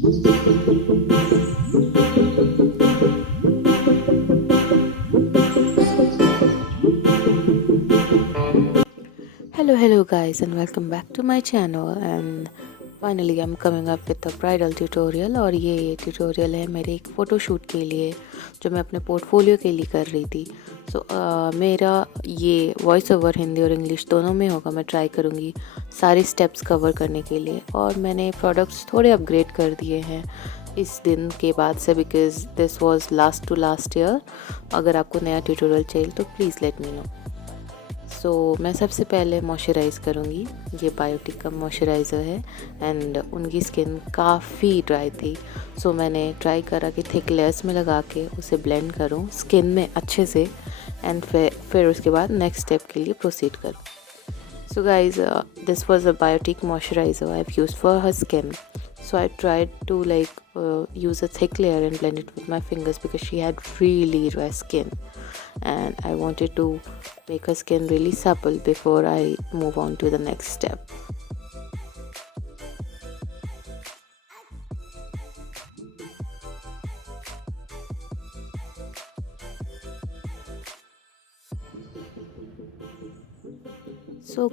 Hello guys, and welcome back to my channel. And finally I'm coming up with a bridal tutorial. और ये tutorial है मेरे एक photoshoot के लिए जो मैं अपने पोर्टफोलियो के लिए कर रही थी. मेरा ये वॉइस ओवर हिंदी और इंग्लिश दोनों में होगा. मैं ट्राई करूँगी सारे स्टेप्स कवर करने के लिए. और मैंने प्रोडक्ट्स थोड़े अपग्रेड कर दिए हैं इस दिन के बाद से, because this was last year. अगर आपको नया ट्यूटोरियल चाहिए तो प्लीज़ लेट मी नो. मैं सबसे पहले मॉइस्चराइज़ करूँगी. ये बायोटिक का मॉइस्चराइज़र है एंड उनकी स्किन काफ़ी ड्राई थी. मैंने ट्राई करा कि थिक लेयर्स में लगा के उसे ब्लेंड करूँ स्किन में अच्छे से एंड फिर उसके बाद नेक्स्ट स्टेप के लिए प्रोसीड करूँ. So guys, this was a biotic moisturizer I've used for her skin. So I tried to use a thick layer and blend it with my fingers because she had really dry skin and I wanted to make her skin really supple before I move on to the next step.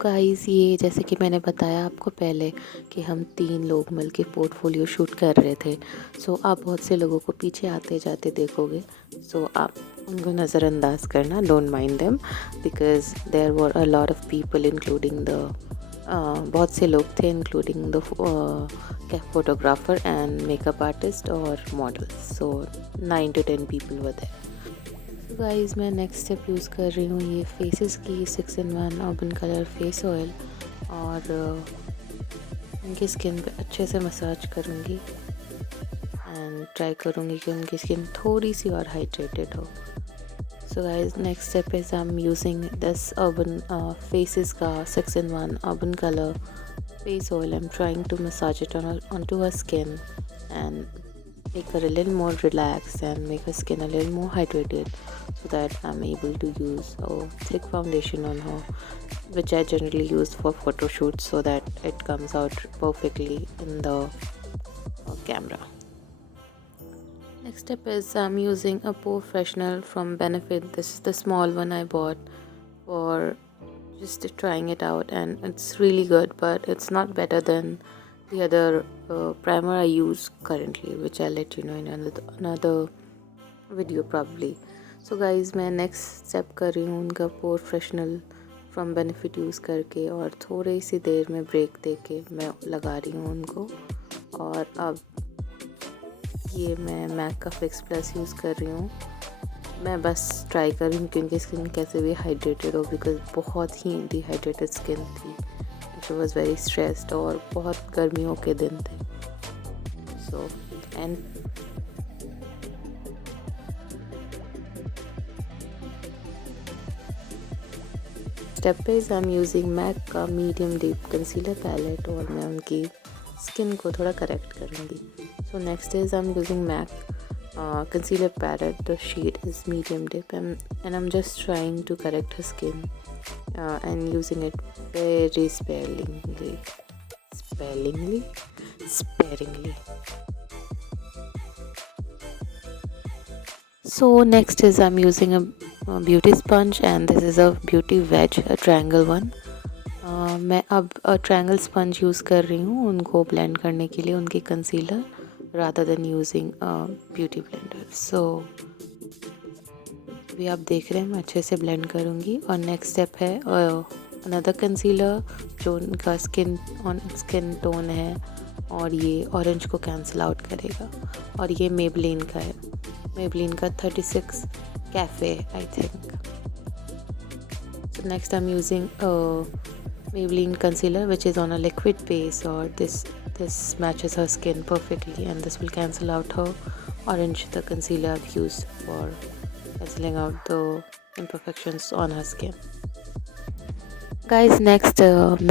Guys, ये जैसे कि मैंने बताया आपको पहले कि हम 3 लोग मिलके पोर्टफोलियो शूट कर रहे थे. आप बहुत से लोगों को पीछे आते जाते देखोगे. आप उनको नज़रअंदाज करना, don't mind them, because there were a lot of people including the बहुत से लोग थे including the photographer and makeup artist और models. 9 to 10 people were there. Guys, मैं नेक्स्ट स्टेप यूज़ कर रही हूँ ये फेसेस की 6-in-1 Urban colour face oil. और उनकी स्किन पे अच्छे से मसाज करूँगी एंड ट्राई करूँगी कि उनकी स्किन थोड़ी सी और हाइड्रेटेड हो. Guys, next step is I am using this Urban Faces का 6-in-1 Urban colour face oil. I am trying to massage it on to her skin and make her a little more relaxed and make her skin a little more hydrated so that I'm able to use a thick foundation on her, which I generally use for photo shoots so that it comes out perfectly in the camera. Next step is I'm using a pore freshener from Benefit. This is the small one I bought for just trying it out, and it's really good, but it's not better than the other primer I use currently, which I'll let you know in another video probably. Guys, मैं next step कर रही हूँ उनका pore freshener from Benefit use करके, और थोड़ी सी देर में break दे के मैं लगा रही हूँ उनको. और अब ये मैं मैक का फिक्स प्लस यूज़ कर रही हूँ. मैं बस ट्राई कर रही हूँ कि उनकी स्किन कैसे भी हाइड्रेटेड हो, बिकॉज बहुत ही डिहाइड्रेटेड स्किन थी. शी वॉज वेरी स्ट्रेस्ड और बहुत गर्मियों के दिन थे. एंड स्टेप पे आई एम यूजिंग मैक का मीडियम डीप कंसीलर पैलेट, और मैं उनकी स्किन को थोड़ा करेक्ट करूँगी. Next is I am using MAC concealer palette. The shade is medium dip, and I'm just trying to correct her skin and using it very sparingly. Next is I'm using a beauty sponge, and this is a beauty wedge, a triangle one. मैं अब triangle sponge use कर रही हूँ उनको blend करने के लिए उनकी concealer, rather than using a beauty blender. अभी आप देख रहे हैं मैं अच्छे से ब्लेंड करूँगी. और नेक्स्ट स्टेप है अनदर कंसीलर जो उनका स्किन टोन है, और ये ऑरेंज को कैंसिल आउट करेगा. और ये मेबलिन का है, मेबलिन का 36 cafe I think. Next I am using Maybelline concealer which is on a liquid base, or this matches her skin perfectly, and this will cancel out her orange, the concealer I've used for cancelling out the imperfections on her skin. Guys, next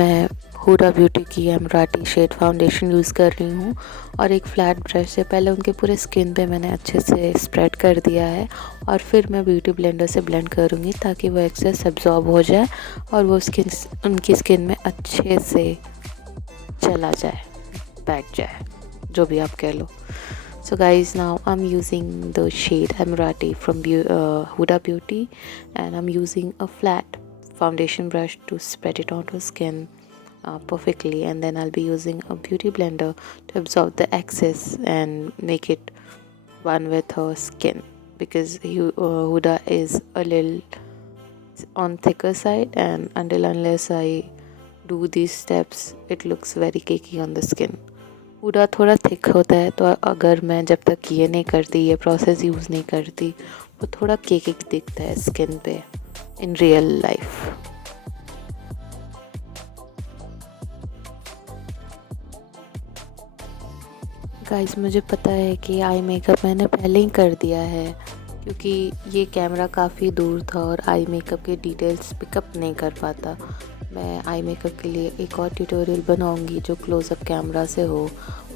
मैं Hooda beauty की एमराटी shade foundation use कर रही हूँ, और एक flat brush से पहले उनके पूरे स्किन पे मैंने अच्छे से स्प्रेड कर दिया है, और फिर मैं ब्यूटी ब्लेंडर से ब्लेंड करूँगी ताकि वो एक्सेस एब्जॉर्ब हो जाए और वो उनकी स्किन में अच्छे से चला जाए, बैठ जाए, जो भी आप कह लो. So guys, now I'm using the shade Emirati from Huda Beauty, and I'm using a flat foundation brush to spread it onto skin perfectly, and then I'll be using a beauty blender to absorb the excess and make it one with her skin, because Huda is a little on thicker side, and unless I do these steps it looks very cakey on the skin. Hooda थोड़ा thick होता है, तो अगर मैं जब तक ये नहीं करती, ये प्रोसेस यूज़ नहीं करती, वो थोड़ा केक दिखता है स्किन पे इन रियल लाइफ. गाइस, मुझे पता है कि आई मेकअप मैंने पहले ही कर दिया है, क्योंकि ये कैमरा काफ़ी दूर था और आई मेकअप के डिटेल्स पिकअप नहीं कर पाता. मैं आई मेकअप के लिए एक और ट्यूटोरियल बनाऊंगी जो क्लोज़अप कैमरा से हो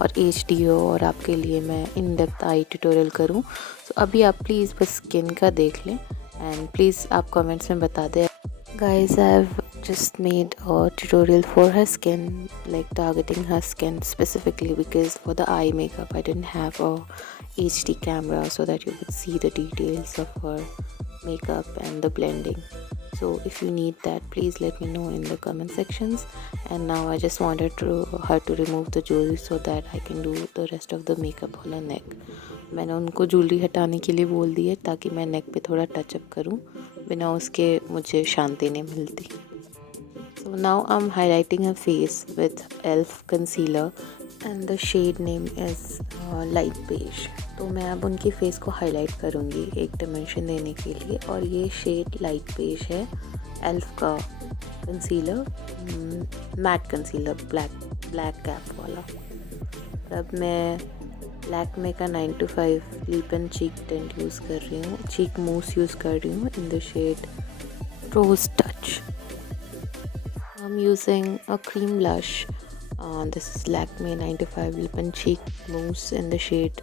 और HD हो, और आपके लिए मैं इन डेप्थ आई ट्यूटोरियल करूं. तो अभी आप प्लीज़ बस स्किन का देख लें, एंड प्लीज़ आप कमेंट्स में बता दें. Guys, I have just made a tutorial for her skin, like targeting her skin specifically, because for the eye makeup I didn't have a HD camera so that you could see the details of her makeup and the blending. So if you need that, please let me know in the comment sections. And now I just wanted her to remove the jewelry so that I can do the rest of the makeup on her neck. मैंने उनको jewellery हटाने के लिए बोल दी है, ताकि मैं नेक पे थोड़ा टचअप करूं, बिना उसके मुझे शांति नहीं मिलती. So now I'm highlighting her face with e.l.f. concealer, and the shade name is light beige. तो मैं अब उनकी फेस को हाईलाइट करूँगी एक डिमेंशन देने के लिए, और ये शेड लाइट बेज है, e.l.f. का concealer, matte concealer, black cap वाला. अब मैं लैक्मे का 9to5 lip and cheek tint use कर रही हूँ, चीक मूस यूज़ कर रही हूँ in the shade rose touch. I'm using a cream blush. This is Lakme 9to5 Lip and Cheek Mousse in the shade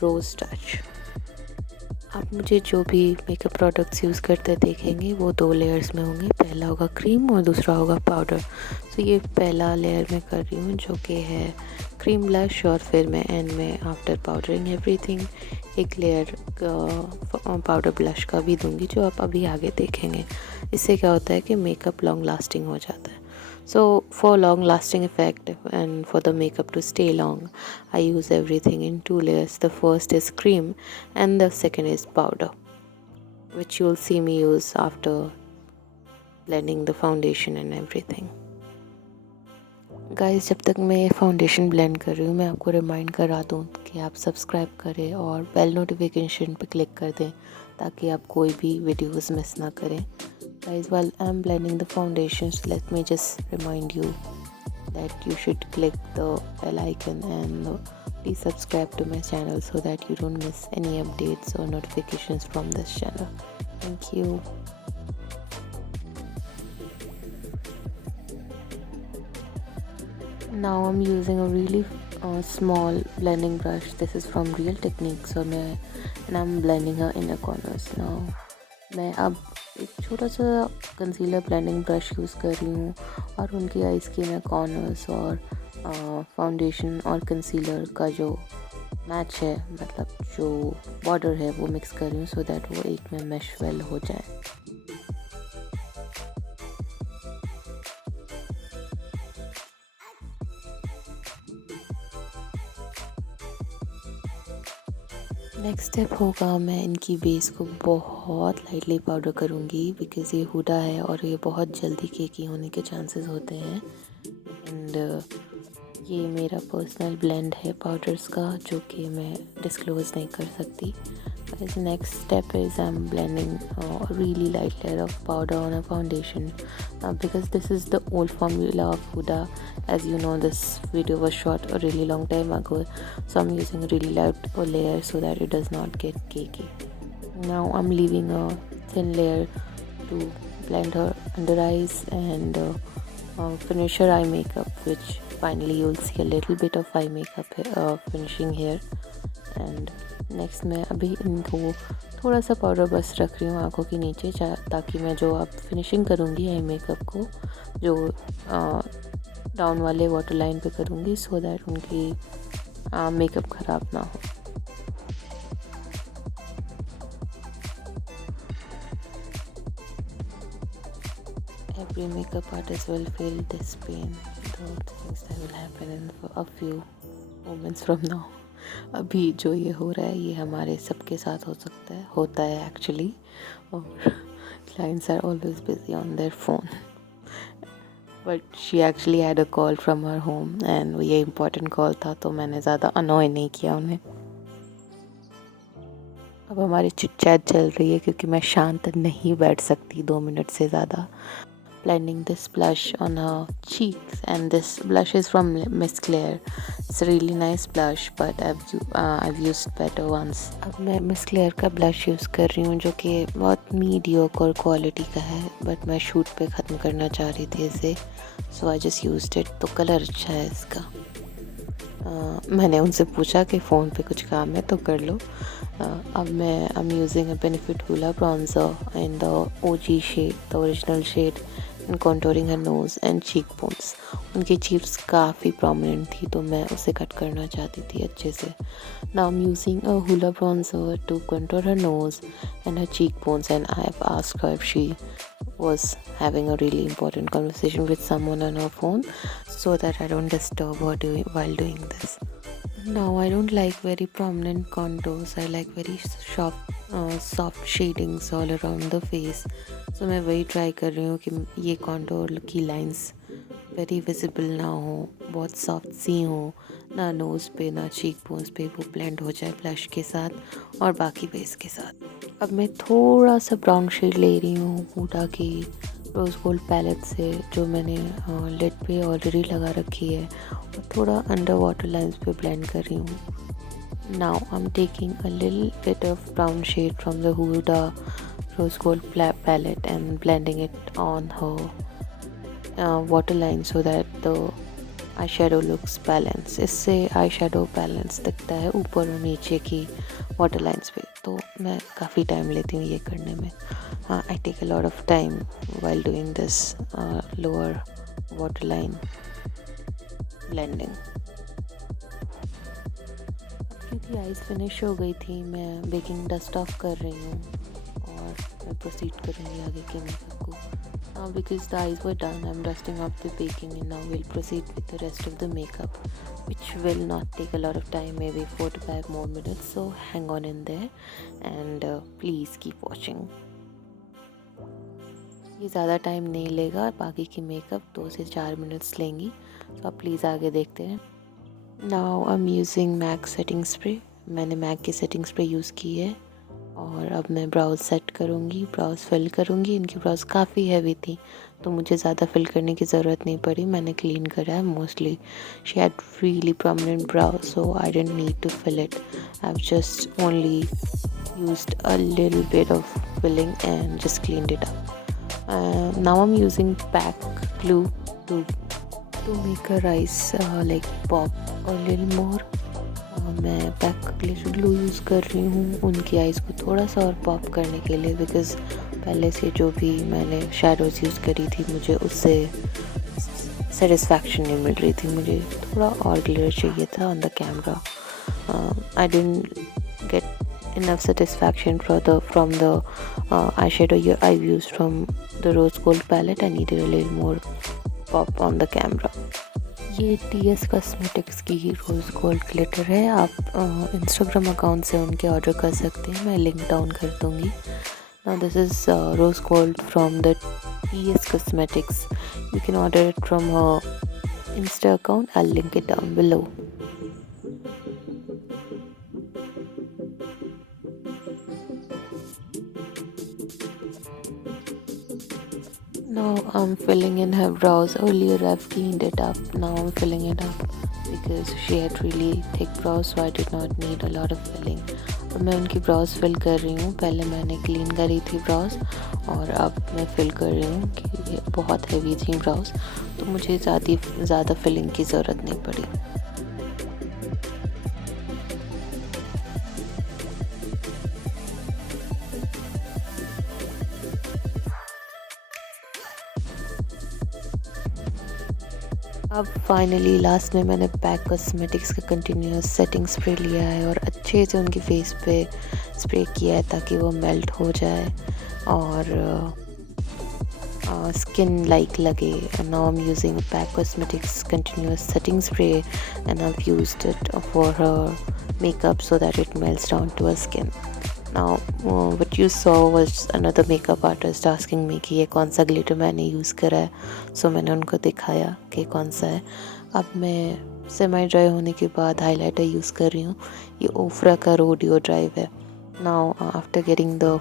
Rose Touch. आप मुझे जो भी मेकअप प्रोडक्ट्स यूज़ करते देखेंगे वो 2 लेयर्स में होंगे. पहला होगा क्रीम और दूसरा होगा पाउडर. तो ये पहला लेयर में कर रही हूँ, जो कि है क्रीम ब्लश, और फिर मैं एंड में आफ्टर पाउडरिंग एवरीथिंग एक लेयर पाउडर ब्लश का भी दूंगी, जो आप अभी आगे देखेंगे. इससे क्या होता है कि मेकअप लॉन्ग लास्टिंग हो जाता है. So for long lasting effect and for the makeup to stay long, I use everything in 2 layers. The first is cream and the second is powder, which you'll see me use after blending the foundation and everything. Guys, जब तक मैं ये foundation blend कर रही हूँ, मैं आपको remind करा दूँ कि आप सब्सक्राइब करें और बेल नोटिफिकेशन पे क्लिक कर दें, ताकि आप कोई भी वीडियोस मिस ना करें. Guys, while I'm blending the foundations, let me just remind you that you should click the bell icon and please subscribe to my channel so that you don't miss any updates or notifications from this channel. Thank you. Now I'm using a really small blending brush. This is from Real Techniques, and I'm blending her inner corners. Now मैं अब एक छोटा सा concealer blending brush use कर रही हूँ, और उनकी आइज़ के इनर कॉर्नर्स और फाउंडेशन और कंसीलर का जो मैच है, मतलब जो बॉर्डर है, वो मिक्स कर रही हूँ, सो दैट वो एक में मैश वेल हो जाए. नेक्स्ट स्टेप होगा, मैं इनकी बेस को बहुत लाइटली पाउडर करूँगी, बिकॉज़ ये हुडा है और ये बहुत जल्दी केकी होने के चांसेस होते हैं. एंड ये मेरा पर्सनल ब्लेंड है पाउडर्स का, जो कि मैं डिस्क्लोज़ नहीं कर सकती. Guys, next step is I'm blending a really light layer of powder on a foundation, because this is the old formula of Huda. As you know, this video was shot a really long time ago, so I'm using a really light layer so that it does not get cakey. Now I'm leaving a thin layer to blend her under eyes and finish her eye makeup, which finally you'll see a little bit of eye makeup finishing here. And next मैं अभी इनको थोड़ा सा powder बस रख रही हूँ आँखों के नीचे, ताकि मैं जो अब फिनिशिंग करूँगी आई मेकअप को, जो डाउन वाले वाटर लाइन पे करूँगी सो दैट उनकी मेकअप ख़राब ना हो। Every makeup artist will feel this pain, the things that will happen in a few moments from now. अभी जो ये हो रहा है ये हमारे सबके साथ हो सकता है, होता है एक्चुअली, और clients are always busy on their phone. But she actually had a call from her home and ये important call था तो मैंने ज़्यादा annoy नहीं किया उन्हें। अब हमारी चिट चैट चल रही है क्योंकि मैं शांत नहीं बैठ सकती 2 मिनट से ज़्यादा। Blending this blush on her cheeks, and this blush is from Miss Claire. It's a really nice blush, but I've used better ones. अब मैं Miss Claire का blush यूज़ कर रही हूँ जो कि बहुत mediocre क्वालिटी का है, but मैं शूट पे ख़त्म करना चाह रही थी इसे, so I just used it. तो कलर अच्छा है इसका। मैंने उनसे पूछा कि फ़ोन पे कुछ काम है तो कर लो। अब मैं I'm using a Benefit Hoola bronzer in the OG shade, the original shade, and contouring her nose and cheekbones. उनकी cheeks काफ़ी prominent थी तो मैं उसे कट करना चाहती थी अच्छे से। Now I'm using a Hoola bronzer to contour her nose and her cheekbones, and I've asked her if she was having a really important conversation with someone on her phone so that I don't disturb her while doing this. Now I don't like very prominent contours. I like very soft shadings all around the face. So मैं वही try कर रही हूँ कि ये contour की lines very visible ना हो, बहुत सॉफ्ट सी हो, ना नोज़ पे ना चीक बोन्स पे, वो ब्लेंड हो जाए ब्लश के साथ और बाकी बेस के साथ। अब मैं थोड़ा सा ब्राउन शेड ले रही हूँ हुडा की रोज़ गोल्ड पैलेट से, जो मैंने लिड पे ऑलरेडी लगा रखी है, और थोड़ा अंडर वाटर लाइन्स पे ब्लेंड कर रही हूँ। Now I am taking a little bit of brown shade from the Huda rose gold palette and blending it on her waterline so that the eyeshadow looks balanced. इससे eyeshadow balance दिखता है ऊपर और नीचे की waterlines पे, तो मैं काफ़ी टाइम लेती हूँ ये करने में। I take a lot of time while doing this lower waterline blending. क्योंकि आइज़ फिनिश हो गई थी, मैं बेकिंग डस्ट ऑफ कर रही हूँ और मैं प्रोसीड करूँगी आगे के मेकअप को। Now because the eyes were done, I'm dusting off the baking and now we'll proceed with the rest of the makeup, which will not take a lot of time, maybe 4 to 5 more minutes. So hang on in there and please keep watching. ये ज़्यादा time नहीं लेगा, बाकी की makeup 2 से 4 minutes लेंगी, तो आप प्लीज़ आगे देखते हैं। Now I'm using MAC setting spray. मैंने MAC की सेटिंग स्प्रे यूज़ की है और अब मैं ब्राउज सेट करूँगी, ब्राउज फिल करूँगी। इनकी ब्राउज काफ़ी हैवी थी तो मुझे ज़्यादा फिल करने की ज़रूरत नहीं पड़ी, मैंने क्लीन करा है mostly. She had really prominent brows so I didn't need to fill it, I have just only used a little bit of filling and just cleaned it up. Now I am using PAC glue to make her eyes like pop और little more. मैं PAC glitter glue use कर रही हूँ उनकी eyes को थोड़ा सा और पॉप करने के लिए, बिकॉज़ पहले से जो भी मैंने शैडोज़ यूज़ करी थी मुझे उससे सेटिस्फैक्शन नहीं मिल रही थी, मुझे थोड़ा और ग्लिटर चाहिए था on the camera. I didn't get enough satisfaction from the eyeshadow I've used from the rose gold palette. I needed a little more pop on the camera. ये TS कॉस्मेटिक्स की ही रोज़ गोल्ड ग्लिटर है, आप Instagram account से उनके order कर सकते हैं, मैं लिंक डाउन कर दूँगी। Now this is rose gold from the TS cosmetics, you can order it from her insta account, I link it down below. Now I'm filling in her brows. Earlier I've cleaned it up. Now I'm filling it up because she had really thick brows, so I did not need a lot of filling. अब मैं उनकी browse fill कर रही हूँ, पहले मैंने clean करी थी ब्राउज और अब मैं फिल कर रही हूँ कि ये बहुत हैवी थी ब्राउज, तो मुझे ज़्यादा फिलिंग की ज़रूरत नहीं पड़ी। अब फाइनली लास्ट में मैंने पैक कॉस्मेटिक्स का कंटिन्यूस सेटिंग स्प्रे लिया है और अच्छे से उनके फेस पे स्प्रे किया है ताकि वो मेल्ट हो जाए और skin like lage. And now I'm using PAC Cosmetics continuous setting spray, and I've used it for her makeup so that it melts down to her skin. Now what you saw was another makeup artist asking me कि ये कौन सा glitter मैंने use करा है, सो मैंने उनको दिखाया कि कौन सा है. अब मैं सेमी ड्राई होने के बाद हाइलाइटर यूज़ कर रही हूँ. ये ओफ्रा का रोडियो ड्राइव है. Now after getting the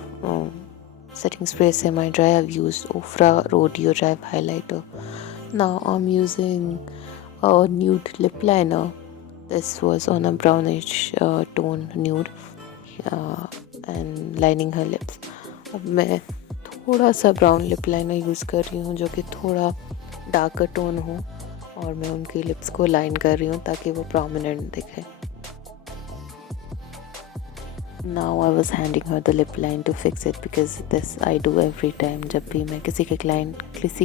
setting spray semi dry, I've used Ofra Rodeo Drive highlighter. Now I'm using a nude lip liner. This was on a brownish tone nude and lining her lips. अब मैं थोड़ा सा brown lip liner use कर रही हूँ जो कि थोड़ा डार्कर टोन हो और मैं उनकी लिप्स को लाइन कर रही हूँ ताकि वो प्रोमिनेंट दिखे. Now I was handing her the lip line to fix it because this I do every time. जब भी मैं किसी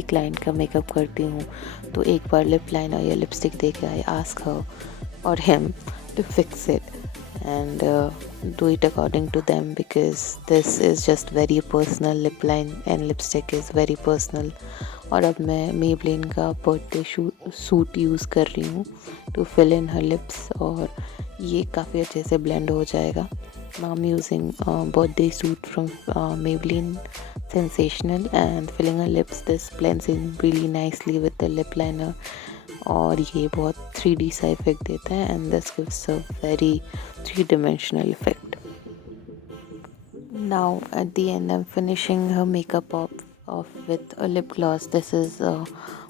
क्लाइंट का मेकअप करती हूँ तो एक बार लिप लाइनर या लिपस्टिक दे के I ask her or him to fix it and do it according to them because this is just very personal. Lip line and lipstick is very personal. और अब मैं Maybelline का birthday suit use कर रही हूँ to fill in her lips और ये काफ़ी अच्छे से blend हो जाएगा. Now I'm using birthday suit from Maybelline Sensational and filling her lips. This blends in really nicely with the lip liner और ये बहुत 3D सा इफेक्ट देता है and this gives a very 3-dimensional effect. Now at the end I'm finishing her makeup off with a lip gloss. This is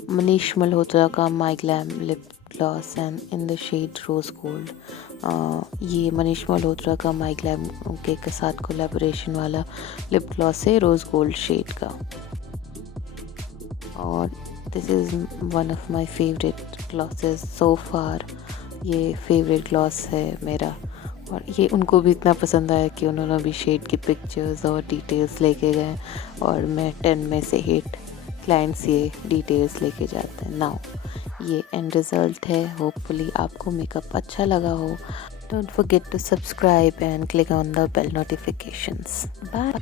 Manish Malhotra का My Glam lip gloss and in the shade Rose Gold. ये मनीष मल्होत्रा का माई glam के साथ collaboration वाला lip gloss है rose gold shade का और this is one of my favourite glosses so far. ये फेवरेट ग्लॉस है मेरा और ये उनको भी इतना पसंद आया कि उन्होंने भी शेड की पिक्चर्स और डिटेल्स लेके गए और मैं 10 में से 8 क्लाइंट्स ये डिटेल्स लेके जाते हैं. नाउ ये एंड रिज़ल्ट है. होपफुली आपको मेकअप अच्छा लगा हो. Don't forget to subscribe and click on the bell notifications. Bye.